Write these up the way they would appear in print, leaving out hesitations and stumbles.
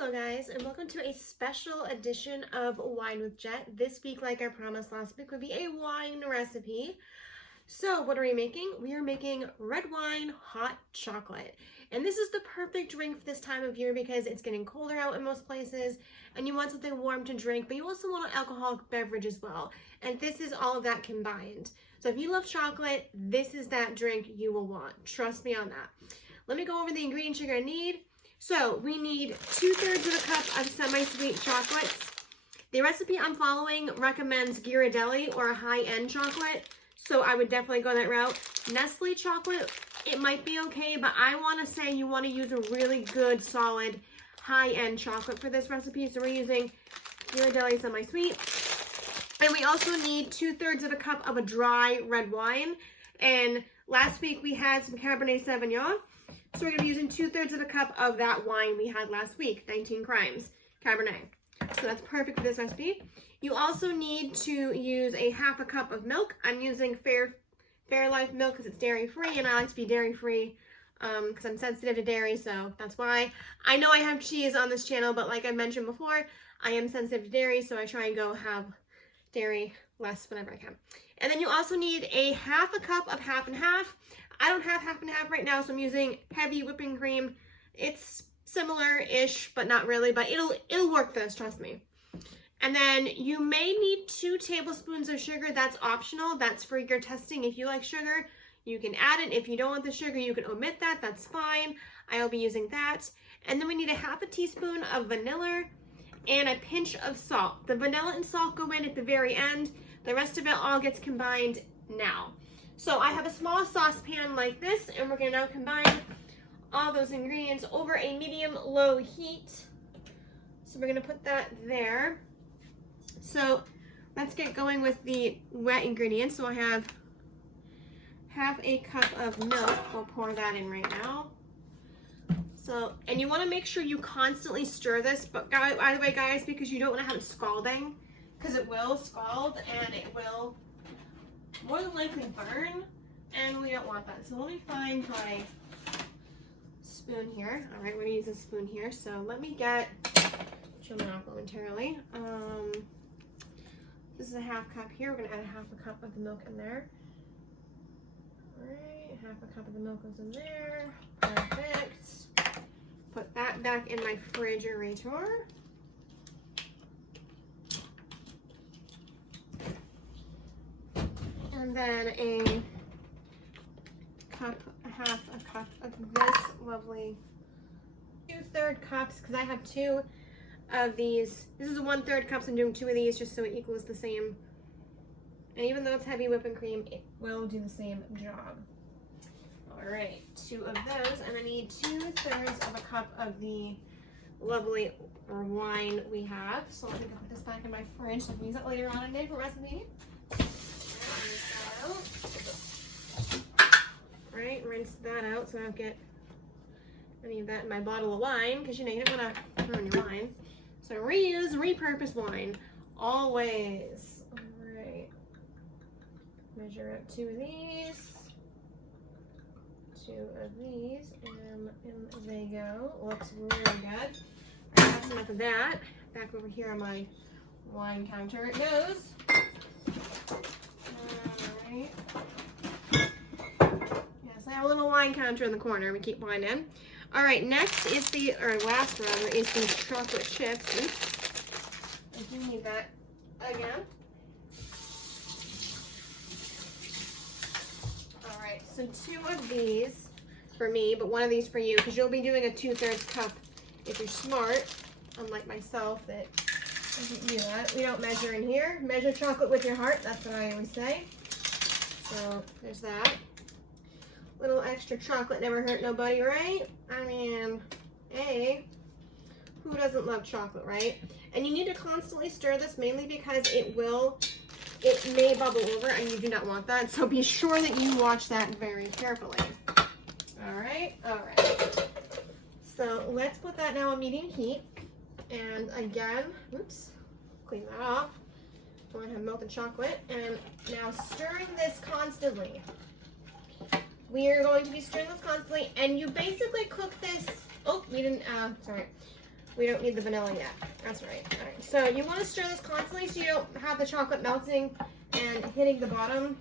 Hello guys, and welcome to a special edition of Wine with Jet. This week, like I promised last week, would be a wine recipe. So what are we making? We are making red wine hot chocolate. And this is the perfect drink for this time of year because it's getting colder out in most places and you want something warm to drink, but you also want an alcoholic beverage as well. And this is all of that combined. So if you love chocolate, this is that drink you will want. Trust me on that. Let me go over the ingredients you're gonna need. So we need 2/3 of a cup of semi-sweet chocolates. The recipe I'm following recommends Ghiradelli or a high-end chocolate, so I would definitely go that route. Nestle chocolate, it might be okay, but I want to say you want to use a really good, solid, high-end chocolate for this recipe, so we're using Ghiradelli semi-sweet. And we also need 2/3 of a cup of a dry red wine, and last week we had some Cabernet Sauvignon. So we're going to be using 2/3 of a cup of that wine we had last week, 19 Crimes Cabernet. So that's perfect for this recipe. You also need to use a half a cup of milk. I'm using Fairlife milk because it's dairy-free, and I like to be dairy-free because I'm sensitive to dairy, so that's why. I know I have cheese on this channel, but like I mentioned before, I am sensitive to dairy, so I try and go have dairy less whenever I can. And then you also need a half a cup of half and half. I don't have half and half right now, so I'm using heavy whipping cream. It's similar-ish, but not really, but it'll work for this, trust me. And then you may need 2 tablespoons of sugar. That's optional. That's for your testing. If you like sugar, you can add it. If you don't want the sugar, you can omit that. That's fine. I'll be using that. And then we need a half a teaspoon of vanilla and a pinch of salt. The vanilla and salt go in at the very end. The rest of it all gets combined now. So I have a small saucepan like this, and we're going to now combine all those ingredients over a medium-low heat. So we're going to put that there. So let's get going with the wet ingredients. So I have half a cup of milk. We'll pour that in right now. So, and you want to make sure you constantly stir this, but by the way, guys, because you don't want to have it scalding, because it will scald and it will more than likely burn, and we don't want that. So let me find my spoon here. All right, we're gonna use a spoon here. So let me get, chill me off momentarily. This is a half cup here. We're gonna add a half a cup of the milk in there. All right, half a cup of the milk goes in there. Perfect. Put that back in my refrigerator. And then half a cup of this lovely 2/3 cups, because I have 2 of these. This is a 1/3 cups. I'm doing 2 of these just so it equals the same. And even though it's heavy whipping cream, it will do the same job. All right, 2 of those, and I need 2/3 of a cup of the lovely wine we have. So let me put this back in my fridge so I can use it later on in the day for recipe. Right, rinse that out so I don't get any of that in my bottle of wine, because you know you don't want to ruin your wine. So reuse, repurpose wine always. All right, measure up 2 of these, 2 of these, and in they go. Looks really good. All right, that's enough of that. Back over here on my wine counter it goes. All right. I have a little wine counter in the corner. We keep wine in. All right, next is last rather, is the chocolate chips. Oops. I do need that again. All right, so 2 of these for me, but 1 of these for you, because you'll be doing a 2/3 cup if you're smart, unlike myself that doesn't do that. We don't measure in here. Measure chocolate with your heart. That's what I always say. So there's that. Little extra chocolate never hurt nobody, right? I mean, who doesn't love chocolate, right? And you need to constantly stir this, mainly because it may bubble over, and you do not want that. So be sure that you watch that very carefully. All right. So let's put that now on medium heat. And again, oops, clean that off. So I have melted chocolate, and now stirring this constantly. We are going to be stirring this constantly, and you basically cook this. Oh, we didn't. Sorry. We don't need the vanilla yet. That's right. All right. So you want to stir this constantly so you don't have the chocolate melting and hitting the bottom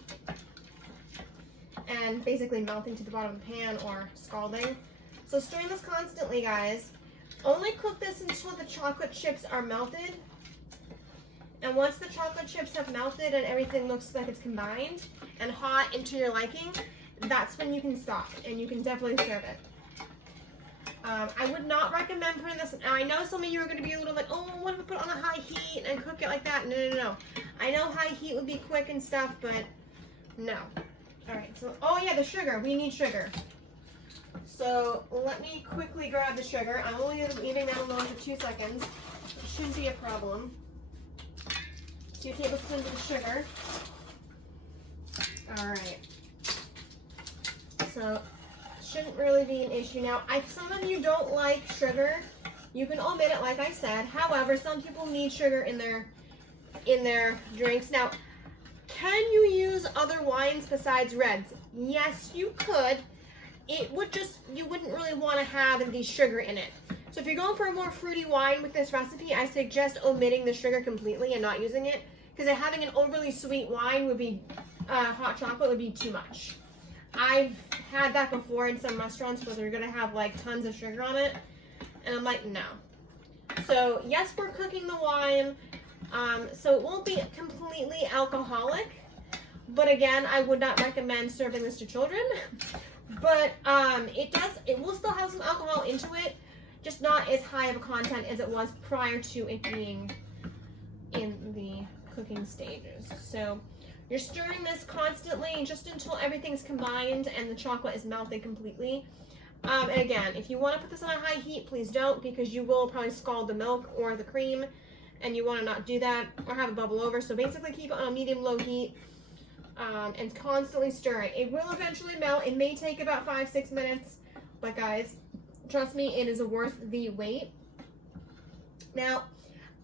and basically melting to the bottom of the pan or scalding. So stirring this constantly, guys. Only cook this until the chocolate chips are melted. And once the chocolate chips have melted and everything looks like it's combined and hot into your liking, that's when you can stop and you can definitely serve it. I would not recommend putting this. I know some of you are going to be a little like, oh, what if I put it on a high heat and cook it like that? No. I know high heat would be quick and stuff, but no. All right, so, oh yeah, the sugar. We need sugar. So let me quickly grab the sugar. I'm only leaving that alone for 2 seconds. It shouldn't be a problem. 2 tablespoons of sugar. All right. So shouldn't really be an issue. Now, if some of you don't like sugar, you can omit it like I said. However, some people need sugar in their drinks. Now, can you use other wines besides reds? Yes, you could. It would just, you wouldn't really want to have the sugar in it. So if you're going for a more fruity wine with this recipe, I suggest omitting the sugar completely and not using it, because having an overly sweet wine would be, hot chocolate would be too much. I've had that before in some restaurants where they're gonna have like tons of sugar on it, and I'm like, no. So yes, we're cooking the wine, so it won't be completely alcoholic, but again, I would not recommend serving this to children. But it will still have some alcohol into it, just not as high of a content as it was prior to it being in the cooking stages. So you're stirring this constantly just until everything's combined and the chocolate is melted completely. And again, if you want to put this on a high heat, please don't, because you will probably scald the milk or the cream, and you want to not do that or have it bubble over. So basically keep it on a medium-low heat and constantly stir it. It will eventually melt. It may take about 5-6 minutes, but guys, trust me, it is worth the wait. Now,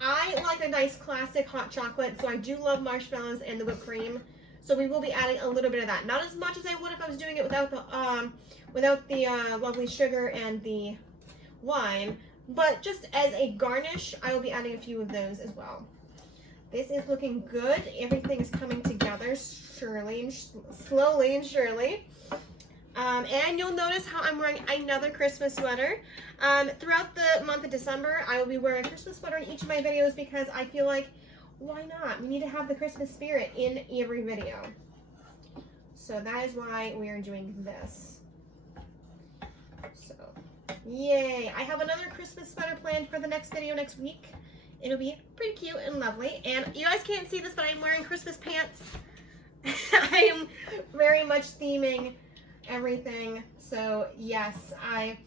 I like a nice classic hot chocolate, so I do love marshmallows and the whipped cream. So we will be adding a little bit of that. Not as much as I would if I was doing it without the lovely sugar and the wine, but just as a garnish, I will be adding a few of those as well. This is looking good. Everything is coming together slowly and surely. And you'll notice how I'm wearing another Christmas sweater. Throughout the month of December, I will be wearing a Christmas sweater in each of my videos because I feel like, why not? We need to have the Christmas spirit in every video. So that is why we are doing this. So, yay. I have another Christmas sweater planned for the next video next week. It'll be pretty cute and lovely. And you guys can't see this, but I'm wearing Christmas pants. I am very much theming everything. So yes, I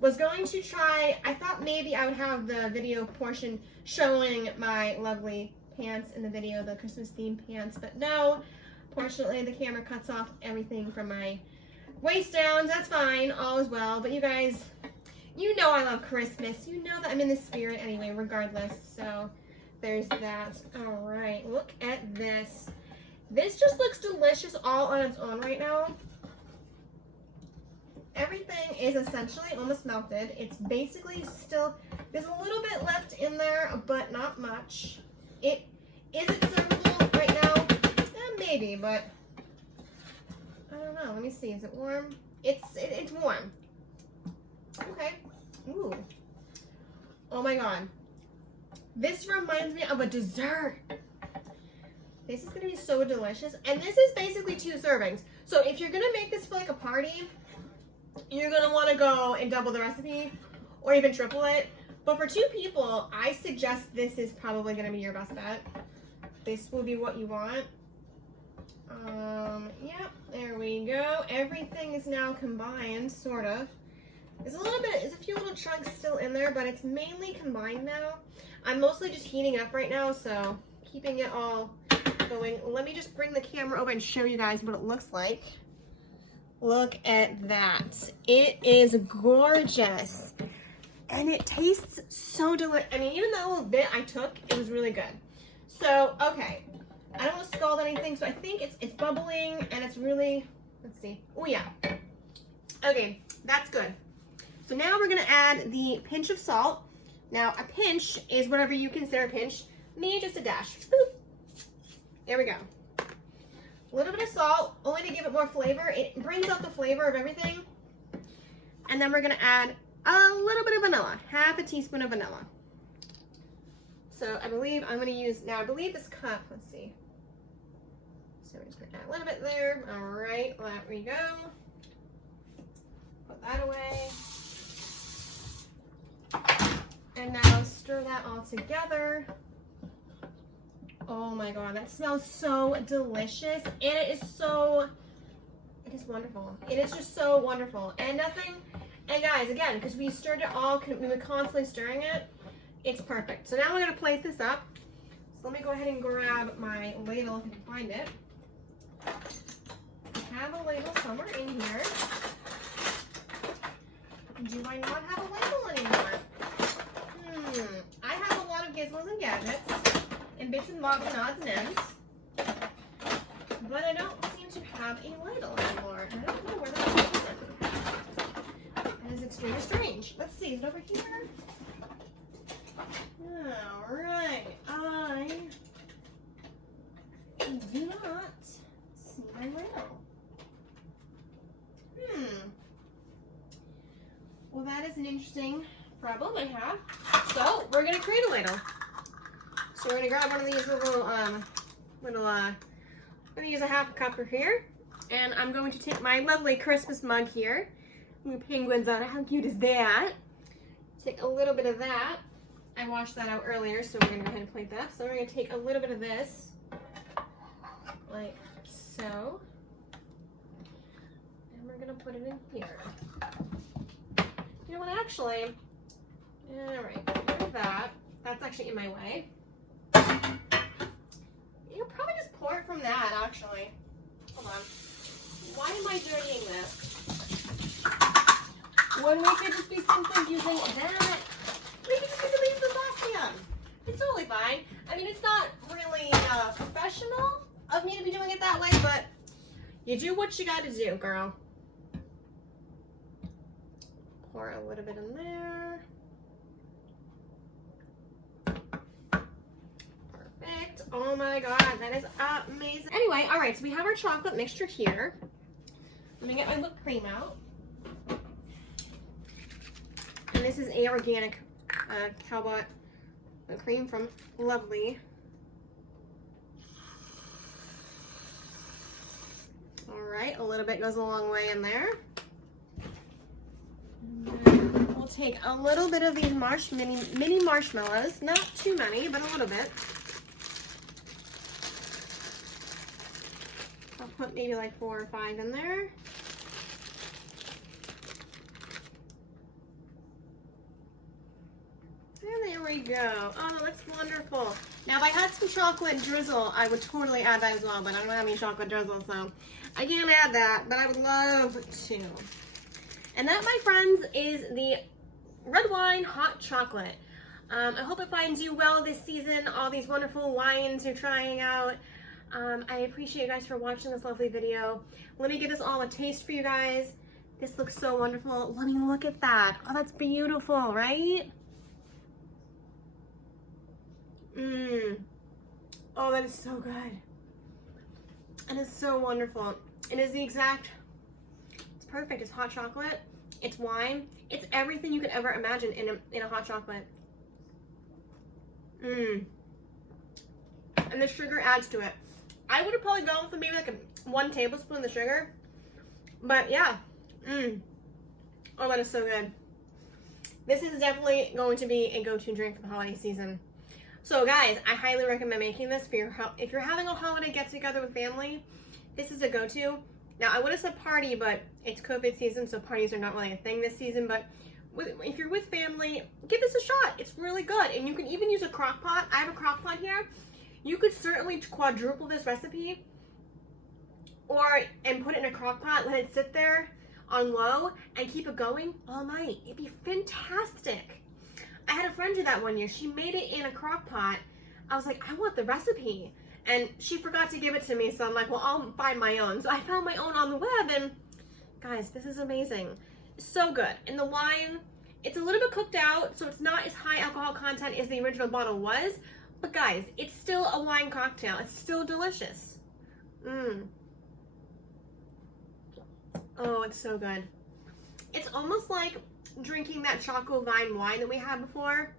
was going to try, I thought maybe I would have the video portion showing my lovely pants in the video, the Christmas themed pants, but no, fortunately the camera cuts off everything from my waist down. That's fine, all is well, but you guys, you know I love Christmas. You know that I'm in the spirit anyway, regardless. So there's that. All right, look at this. This just looks delicious all on its own right now. Everything is essentially almost melted. It's basically still, there's a little bit left in there, but not much. Is it servable right now? Maybe, but I don't know. Let me see. Is it warm? It's warm. Okay. Ooh. Oh my god. This reminds me of a dessert. This is going to be so delicious. And this is basically 2 servings. So if you're going to make this for like a party, you're going to want to go and double the recipe or even triple it. But for 2 people, I suggest this is probably going to be your best bet. This will be what you want. Yep, there we go. Everything is now combined, sort of. There's a few little chunks still in there, but it's mainly combined now. I'm mostly just heating it up right now, so keeping it all going. Let me just bring the camera over and show you guys what it looks like. Look at that. It is gorgeous. And it tastes so delicious. I mean, even that little bit I took, it was really good. So, okay. I don't want to scald anything, so I think it's bubbling and it's really, let's see. Oh yeah. Okay, that's good. So now we're gonna add the pinch of salt, Now, a pinch is whatever you consider a pinch. Me, just a dash. Boop. There we go. A little bit of salt, only to give it more flavor. It brings out the flavor of everything. And then we're gonna add a little bit of vanilla, half a teaspoon of vanilla. So I believe I'm gonna use, now I believe this cup, let's see. So we're just gonna add a little bit there. All right, there we go. Put that away. And now stir that all together. Oh my God, that smells so delicious. And it is wonderful. It is just so wonderful. And guys, again, because we stirred it all, we were constantly stirring it, it's perfect. So now we're gonna plate this up. So let me go ahead and grab my ladle if I can find it. I have a ladle somewhere in here. Do I not have a ladle anymore? I have a lot of gizmos and gadgets and bits and bobs and odds and ends, but I don't seem to have a ladle anymore. I don't know where that is. That is extremely strange. Let's see, is it over here? Alright, I do not see my ladle. Well, that is an interesting problem I have. So we're gonna create a ladle. So we're gonna grab one of these little, I'm gonna use a half a cup here, and I'm going to take my lovely Christmas mug here. With penguins on it. How cute is that? Take a little bit of that. I washed that out earlier, so we're gonna go ahead and plate that. So we're gonna take a little bit of this, like so, and we're gonna put it in here. You know what, actually, all right, there's that. That's actually in my way. You'll probably just pour it from that, actually. Hold on. Why am I dirtying this? When we could just be simply using that. We could just be simply using the saucepan. It's totally fine. I mean, it's not really professional of me to be doing it that way, but you do what you gotta do, girl. Pour a little bit in there. Perfect. Oh my God, that is amazing. Anyway, all right, so we have our chocolate mixture here. Let me get my whipped cream out. And this is a organic cow-bought cream from Lovely. All right, a little bit goes a long way in there. We'll take a little bit of these mini marshmallows, not too many, but a little bit. I'll put maybe like 4 or 5 in there. And there we go. Oh, that looks wonderful. Now, if I had some chocolate drizzle, I would totally add that as well, but I don't have any chocolate drizzle, so I can't add that, but I would love to. And that, my friends, is the red wine hot chocolate. I hope it finds you well this season, all these wonderful wines you're trying out. I appreciate you guys for watching this lovely video. Let me give this all a taste for you guys. This looks so wonderful. Let me look at that. Oh, that's beautiful, right? Oh, that is so good. And it's so wonderful. It is the exact, it's perfect. It's hot chocolate, it's wine, it's everything you could ever imagine in a hot chocolate. And the sugar adds to it. I would have probably gone with maybe like 1 tablespoon of the sugar, but yeah. Oh, that is so good. This is definitely going to be a go-to drink for the holiday season. So guys, I highly recommend making this for if you're having a holiday get-together with family. This is a go-to. Now, I would have said party, but it's COVID season, so parties are not really a thing this season. But if you're with family, give this a shot. It's really good. And you can even use a crock pot. I have a crock pot here. You could certainly quadruple this recipe and put it in a crock pot, let it sit there on low, and keep it going all night. It'd be fantastic. I had a friend do that one year. She made it in a crock pot. I was like, I want the recipe. And she forgot to give it to me, so I'm like, well, I'll find my own. So I found my own on the web, and guys, this is amazing. So good. And the wine It's a little bit cooked out, so it's not as high alcohol content as the original bottle was. But guys, it's still a wine cocktail. It's still delicious. Oh, it's so good. It's almost like drinking that choco vine wine that we had before,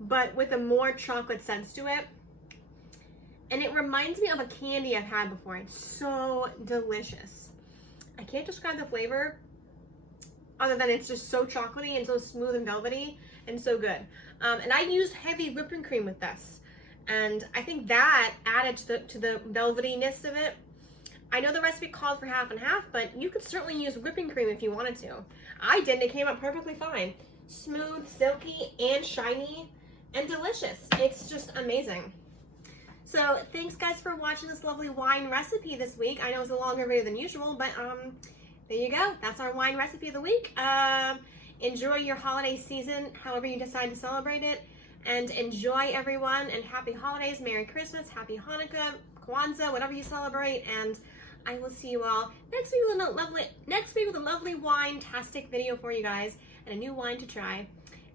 but with a more chocolate sense to it. And it reminds me of a candy I've had before. It's so delicious. I can't describe the flavor other than it's just so chocolatey and so smooth and velvety and so good. And I use heavy whipping cream with this. And I think that added to the velvetyness of it. I know the recipe called for half and half, but you could certainly use whipping cream if you wanted to. I didn't. It came out perfectly fine. Smooth, silky, and shiny, and delicious. It's just amazing. So thanks guys for watching this lovely wine recipe this week. I know it's a longer video than usual, but there you go. That's our wine recipe of the week. Enjoy your holiday season, however you decide to celebrate it. And enjoy, everyone, and happy holidays, Merry Christmas, Happy Hanukkah, Kwanzaa, whatever you celebrate, and I will see you all next week with a lovely wine-tastic video for you guys and a new wine to try.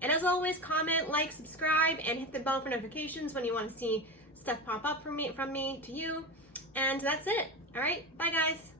And as always, comment, like, subscribe, and hit the bell for notifications when you want to see stuff pop up from me to you. And that's it. All right, bye guys.